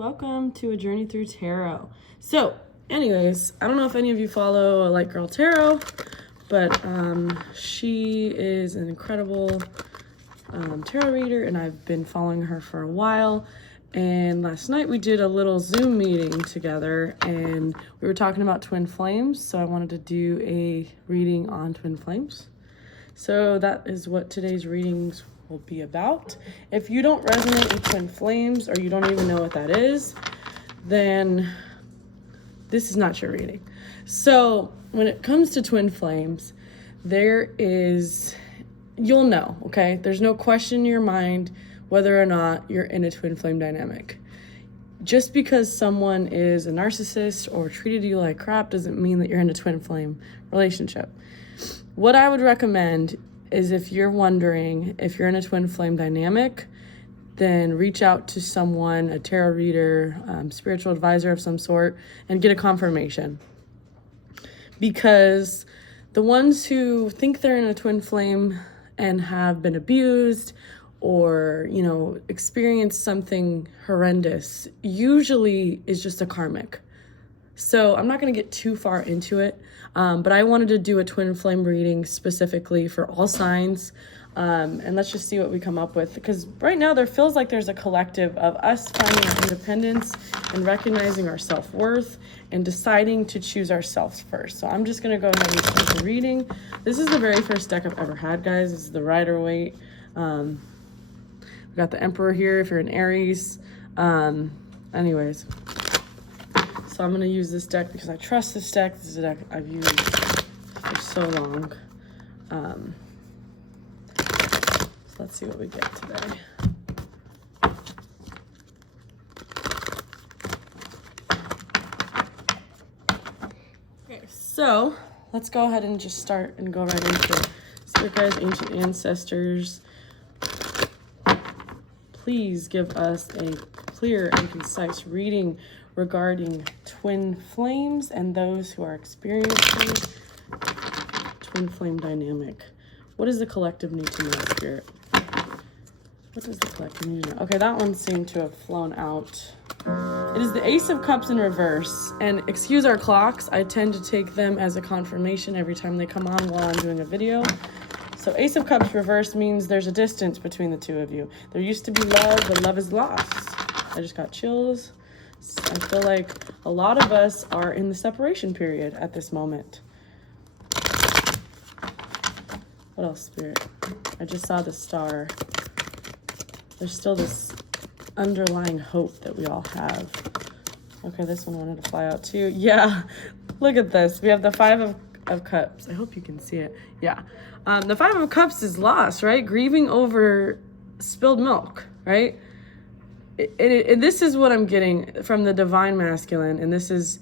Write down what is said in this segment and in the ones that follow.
welcome to A Journey Through Tarot. So, anyways, I don't know if any of you follow a Light Girl Tarot, but she is an incredible tarot reader, and I've been following her for a while. And last night we did a little Zoom meeting together, and we were talking about twin flames, so I wanted to do a reading on twin flames. So that is what today's readings will be about. If you don't resonate with twin flames, or you don't even know what that is, then this is not your reading. So when it comes to twin flames, you'll know, okay? There's no question in your mind whether or not you're in a twin flame dynamic. Just because someone is a narcissist or treated you like crap doesn't mean that you're in a twin flame relationship. What I would recommend is, if you're wondering if you're in a twin flame dynamic, then reach out to someone, a tarot reader, spiritual advisor of some sort, and get a confirmation. Because the ones who think they're in a twin flame and have been abused or, experienced something horrendous usually is just a karmic. So I'm not going to get too far into it, but I wanted to do a twin flame reading specifically for all signs, and let's just see what we come up with. Because right now there feels like there's a collective of us finding our independence and recognizing our self-worth and deciding to choose ourselves first. So I'm just going to go ahead and start the reading. This is the very first deck I've ever had, guys. This is the Rider-Waite. We got the Emperor here if you're an Aries. Anyways. So I'm going to use this deck because I trust this deck. This is a deck I've used for so long. So let's see what we get today. Okay, so let's go ahead and just start and go right into it. Spirit guides, ancient ancestors, please give us a clear and concise reading regarding twin flames and those who are experiencing twin flame dynamic. What does the collective need to know, Spirit? What does the collective need to know? Okay, that one seemed to have flown out. It is the Ace of Cups in reverse. And excuse our clocks, I tend to take them as a confirmation every time they come on while I'm doing a video. So Ace of Cups reverse means there's a distance between the two of you. There used to be love, but love is lost. I just got chills. I feel like a lot of us are in the separation period at this moment. What else, Spirit? I just saw the star. There's still this underlying hope that we all have. Okay, this one wanted to fly out too. Yeah, look at this. We have the Five of Cups. I hope you can see it. Yeah. The Five of Cups is lost, right? Grieving over spilled milk, right? This is what I'm getting from the divine masculine, and this is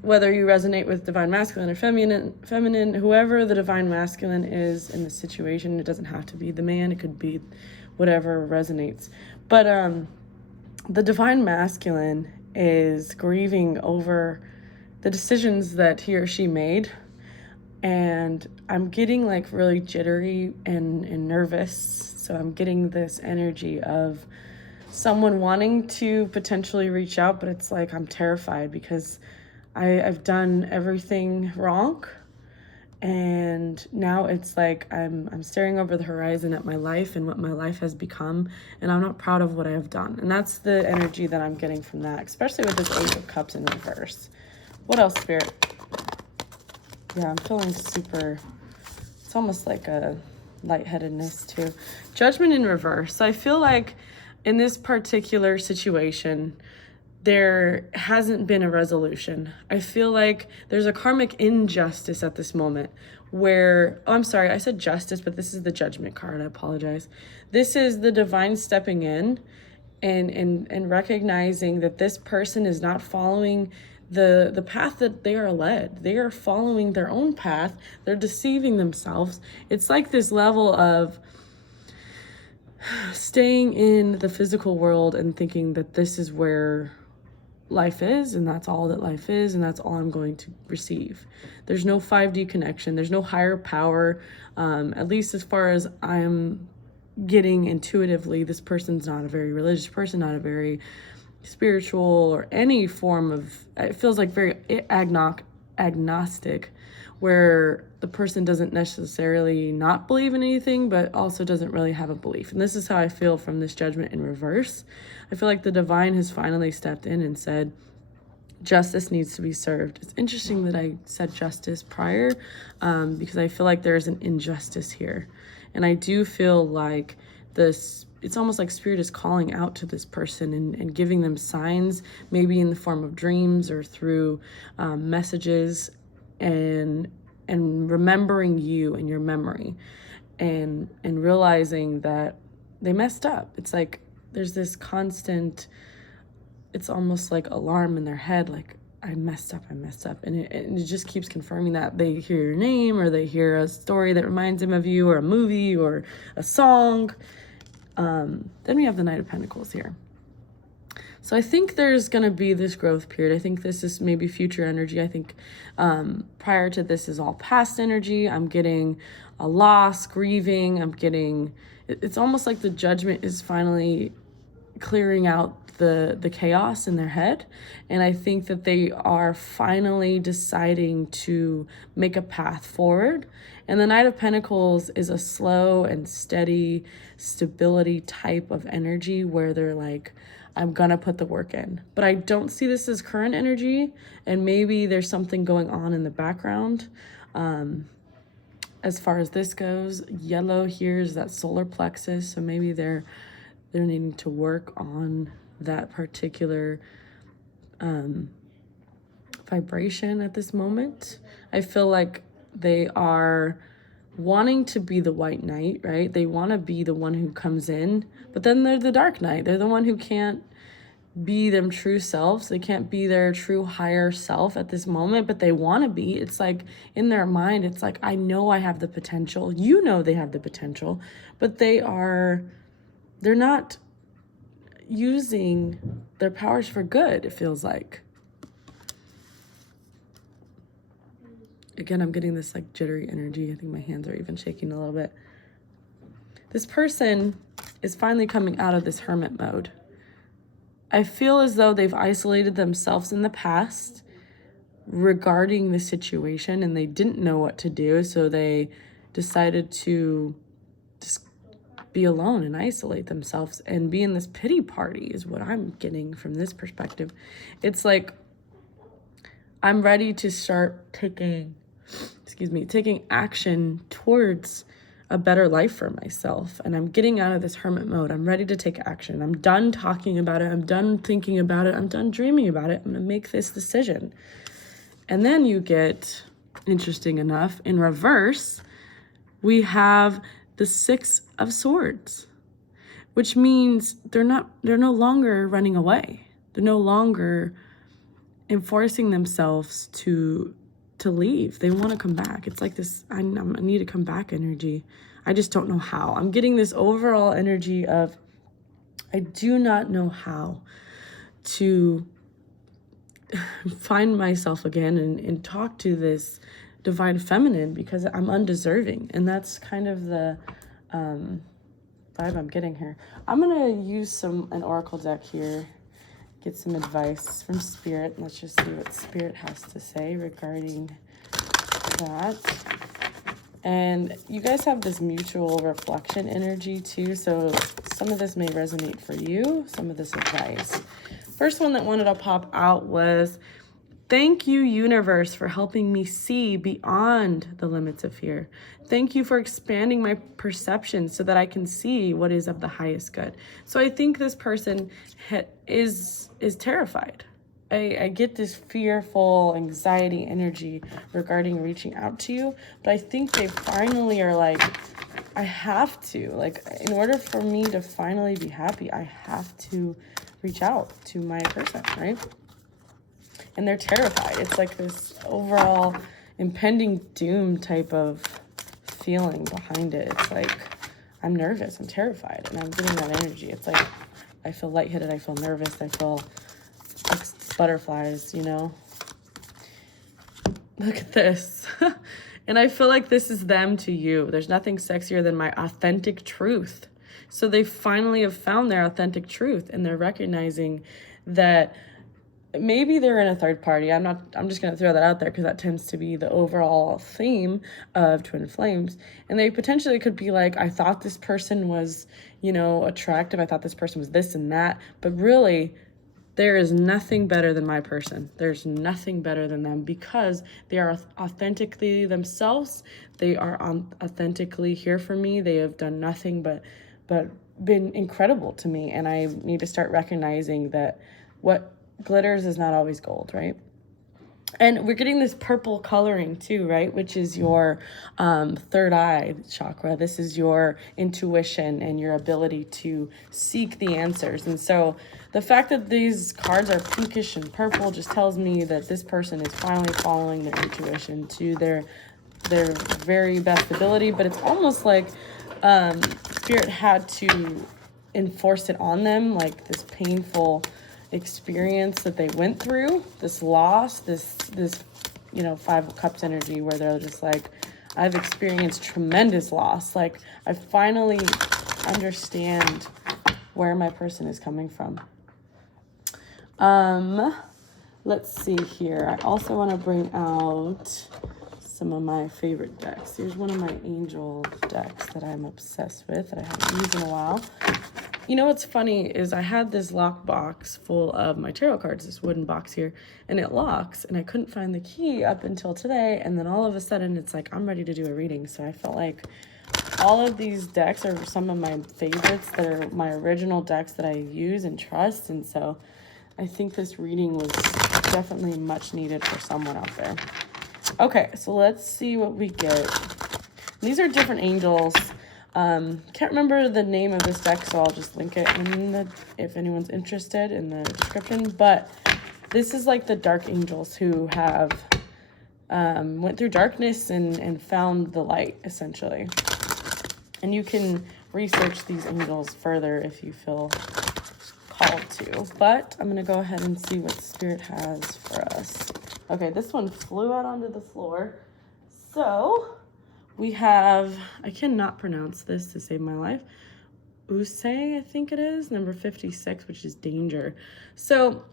whether you resonate with divine masculine or feminine, whoever the divine masculine is in the situation. It doesn't have to be the man, it could be whatever resonates. But the divine masculine is grieving over the decisions that he or she made, and I'm getting like really jittery and nervous. So I'm getting this energy of someone wanting to potentially reach out, but it's like I'm terrified because I've done everything wrong, and now it's like I'm staring over the horizon at my life and what my life has become, and I'm not proud of what I have done. And that's the energy that I'm getting from that, especially with this Ace of Cups in reverse. What else, Spirit? Yeah, I'm feeling super, it's almost like a lightheadedness too. Judgment in reverse. So I feel like in this particular situation, there hasn't been a resolution. I feel like there's a karmic injustice at this moment where, oh, I'm sorry, I said justice, but this is the Judgment card. I apologize. This is the divine stepping in and recognizing that this person is not following the path that they are led. They are following their own path. They're deceiving themselves. It's like this level of staying in the physical world and thinking that this is where life is, and that's all that life is, and that's all I'm going to receive. There's no 5D connection. There's no higher power. At least as far as I'm getting intuitively, this person's not a very religious person, not a very spiritual or any form of, it feels like very agnostic, where the person doesn't necessarily not believe in anything, but also doesn't really have a belief. And this is how I feel from this Judgment in reverse. I feel like the divine has finally stepped in and said, justice needs to be served. It's interesting that I said justice prior, because I feel like there's an injustice here. And I do feel like this, it's almost like Spirit is calling out to this person and giving them signs, maybe in the form of dreams or through messages, and remembering you and your memory, and realizing that they messed up. It's like there's this constant, it's almost like alarm in their head, like, I messed up. And it just keeps confirming that. They hear your name, or they hear a story that reminds them of you, or a movie, or a song. Then we have the Knight of Pentacles here. So I think there's going to be this growth period. I think this is maybe future energy. I think prior to this is all past energy. I'm getting a loss, grieving. I'm getting, it's almost like the Judgment is finally clearing out the chaos in their head. And I think that they are finally deciding to make a path forward. And the Knight of Pentacles is a slow and steady stability type of energy where they're like, I'm gonna put the work in. But I don't see this as current energy, and maybe there's something going on in the background. As far as this goes, yellow here is that solar plexus, so maybe they're needing to work on that particular vibration at this moment. I feel like they are wanting to be the white knight, right? They want to be the one who comes in, but then they're the dark knight. They're the one who can't be them true selves. They can't be their true higher self at this moment, but they want to be. It's like in their mind, it's like, I know I have the potential. You know they have the potential, but they're not using their powers for good, it feels like. Again, I'm getting this like jittery energy. I think my hands are even shaking a little bit. This person is finally coming out of this hermit mode. I feel as though they've isolated themselves in the past regarding the situation, and they didn't know what to do, so they decided to just be alone and isolate themselves and be in this pity party is what I'm getting from this perspective. It's like, I'm ready to start taking action towards a better life for myself. And I'm getting out of this hermit mode. I'm ready to take action. I'm done talking about it. I'm done thinking about it. I'm done dreaming about it. I'm going to make this decision. And then you get, interesting enough, in reverse, we have the Six of Swords, which means they're no longer running away. They're no longer enforcing themselves to leave. They want to come back. It's like this, I need to come back energy. I just don't know how. I'm getting this overall energy of, I do not know how to find myself again and talk to this divine feminine, because I'm undeserving. And that's kind of the vibe I'm getting here. I'm going to use an oracle deck here, get some advice from Spirit. Let's just see what Spirit has to say regarding that. And you guys have this mutual reflection energy too, so some of this may resonate for you, some of this advice. First one that wanted to pop out was, thank you, universe, for helping me see beyond the limits of fear. Thank you for expanding my perception so that I can see what is of the highest good. So I think this person is terrified. I get this fearful anxiety energy regarding reaching out to you, but I think they finally are like, I have to, like, in order for me to finally be happy, I have to reach out to my person, right? And they're terrified. It's like this overall impending doom type of feeling behind it. It's like, I'm nervous, I'm terrified, and I'm getting that energy. It's like, I feel lightheaded, I feel nervous, I feel like butterflies, you know? Look at this. And I feel like this is them to you. There's nothing sexier than my authentic truth. So they finally have found their authentic truth, and they're recognizing that maybe they're in a third party. I'm just going to throw that out there because that tends to be the overall theme of twin flames. And they potentially could be like, I thought this person was, attractive. I thought this person was this and that. But really, there is nothing better than my person. There's nothing better than them because they are authentically themselves. They are authentically here for me. They have done nothing but been incredible to me. And I need to start recognizing that what glitters is not always gold, right? And we're getting this purple coloring too, right? Which is your third eye chakra. This is your intuition and your ability to seek the answers. And so the fact that these cards are pinkish and purple just tells me that this person is finally following their intuition to their very best ability. But it's almost like Spirit had to enforce it on them, like this painful experience that they went through, this loss, this Five of Cups energy where they're just like, I've experienced tremendous loss. Like, I finally understand where my person is coming from. Let's see here. I also want to bring out some of my favorite decks. Here's one of my angel decks that I'm obsessed with that I haven't used in a while. You know what's funny is I had this lock box full of my tarot cards, this wooden box here, and it locks, and I couldn't find the key up until today, and then all of a sudden it's like I'm ready to do a reading. So I felt like all of these decks are some of my favorites that are my original decks that I use and trust, and so I think this reading was definitely much needed for someone out there. Okay, so let's see what we get. These are different angels. Can't remember the name of this deck, so I'll just link it if anyone's interested in the description. But this is like the dark angels who have went through darkness and found the light, essentially. And you can research these angels further if you feel called to. But I'm going to go ahead and see what Spirit has for us. Okay, this one flew out onto the floor. So we have, I cannot pronounce this to save my life. Usei, I think it is, number 56, which is danger. So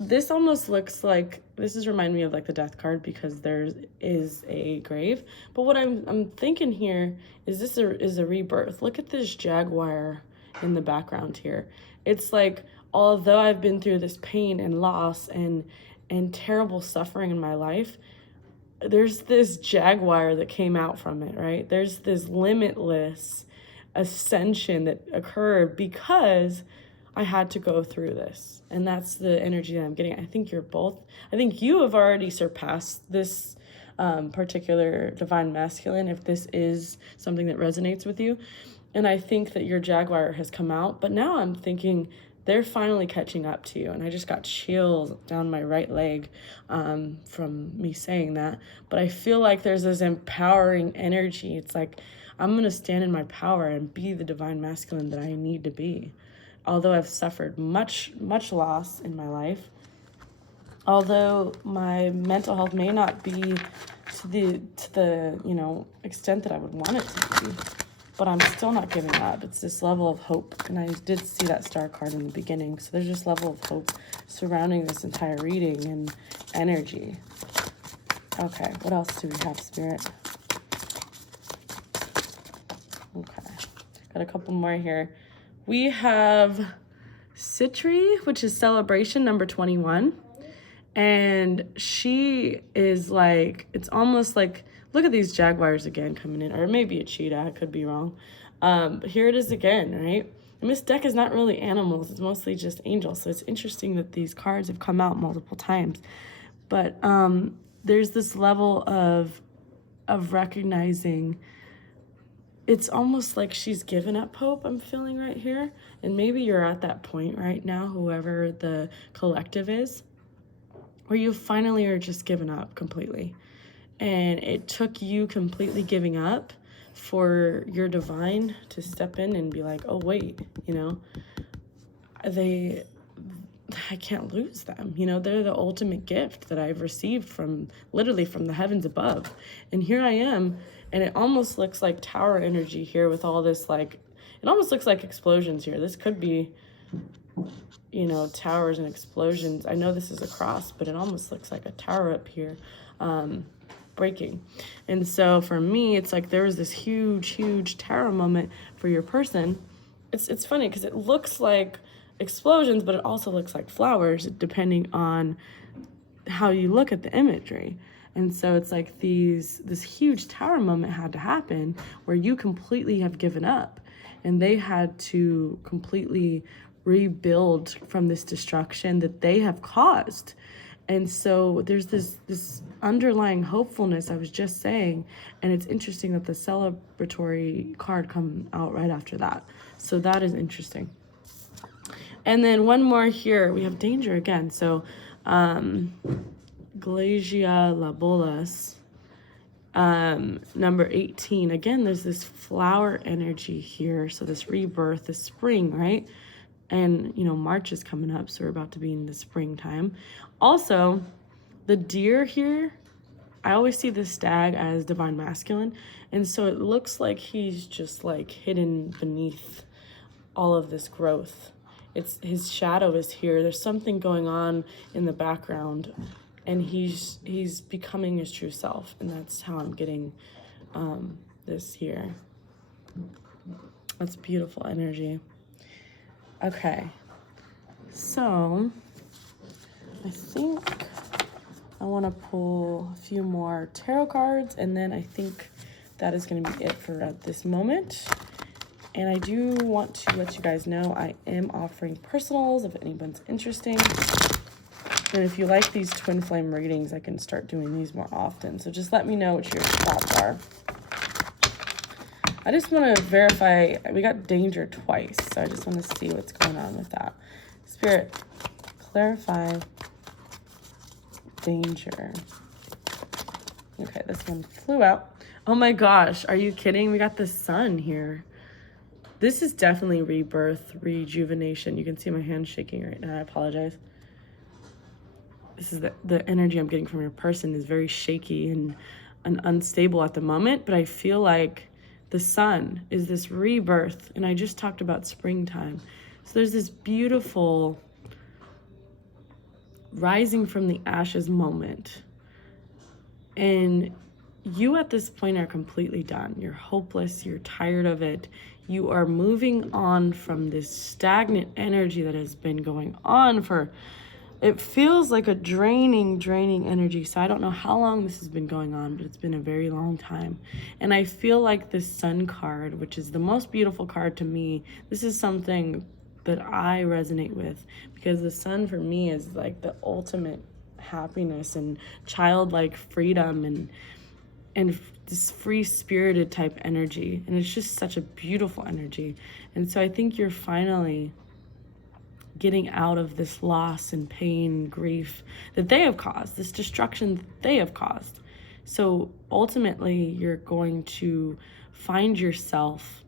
this almost looks like, this is reminding me of like the death card because there is a grave. But what I'm thinking here is this is a rebirth. Look at this jaguar in the background here. It's like, although I've been through this pain and loss and terrible suffering in my life, there's this jaguar that came out from it, right? There's this limitless ascension that occurred because I had to go through this. And that's the energy that I'm getting. I think you have already surpassed this particular divine masculine, if this is something that resonates with you. And I think that your jaguar has come out, but now I'm thinking they're finally catching up to you. And I just got chills down my right leg from me saying that. But I feel like there's this empowering energy. It's like, I'm going to stand in my power and be the divine masculine that I need to be. Although I've suffered much, much loss in my life, although my mental health may not be to the extent that I would want it to be, but I'm still not giving up. It's this level of hope. And I did see that star card in the beginning. So there's this level of hope surrounding this entire reading and energy. Okay, what else do we have, Spirit? Okay, got a couple more here. We have Citri, which is celebration number 21. And she is like, it's almost like, look at these jaguars again coming in, or maybe a cheetah, I could be wrong. But here it is again, right? And this deck is not really animals, it's mostly just angels. So it's interesting that these cards have come out multiple times. But there's this level of recognizing, it's almost like she's given up hope, I'm feeling right here. And maybe you're at that point right now, whoever the collective is, where you finally are just given up completely. And it took you completely giving up for your divine to step in and be like, oh, wait, I can't lose them. They're the ultimate gift that I've received from the heavens above. And here I am. And it almost looks like tower energy here with all this, like, it almost looks like explosions here. This could be you know, towers and explosions. I know this is a cross, but it almost looks like a tower up here breaking. And so for me, it's like there was this huge tower moment for your person. It's funny because it looks like explosions, but it also looks like flowers depending on how you look at the imagery. And so it's like this huge tower moment had to happen where you completely have given up, and they had to completely rebuild from this destruction that they have caused. And so there's this underlying hopefulness I was just saying, and it's interesting that the celebratory card come out right after that. So that is interesting. And then one more here, we have danger again. So Glacia labolas, number 18. Again, there's this flower energy here. So this rebirth, this spring, right? And, you know, March is coming up, so we're about to be in the springtime. Also, the deer here, I always see the stag as divine masculine. And so it looks like he's just like hidden beneath all of this growth. It's his shadow is here. There's something going on in the background, and he's becoming his true self. And that's how I'm getting this here. That's beautiful energy. Okay, so I think I want to pull a few more tarot cards, and then I think that is going to be it for at this moment. And I do want to let you guys know I am offering personals if anyone's interested. And if you like these twin flame readings, I can start doing these more often. So just let me know what your thoughts are. I just want to verify, we got danger twice, so I just want to see what's going on with that. Spirit, clarify danger. Okay, this one flew out. Oh my gosh, are you kidding? We got the sun here. This is definitely rebirth, rejuvenation. You can see my hand shaking right now. I apologize. This is the energy I'm getting from your person is very shaky and unstable at the moment, but I feel like the sun is this rebirth, and I just talked about springtime. So there's this beautiful rising from the ashes moment. And you at this point are completely done. You're hopeless. You're tired of it. You are moving on from this stagnant energy that has been going on for, it feels like a draining energy. So I don't know how long this has been going on, but it's been a very long time. And I feel like this sun card, which is the most beautiful card to me, this is something that I resonate with, because the sun for me is like the ultimate happiness and childlike freedom and this free-spirited type energy. And it's just such a beautiful energy. And so I think you're finally getting out of this loss and pain and grief that they have caused, this destruction that they have caused. So ultimately, you're going to find yourself,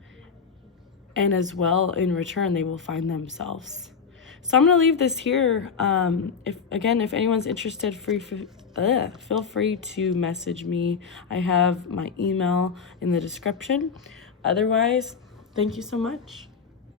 and as well in return, they will find themselves. So I'm going to leave this here. If anyone's interested, feel free to message me. I have my email in the description. Otherwise, thank you so much.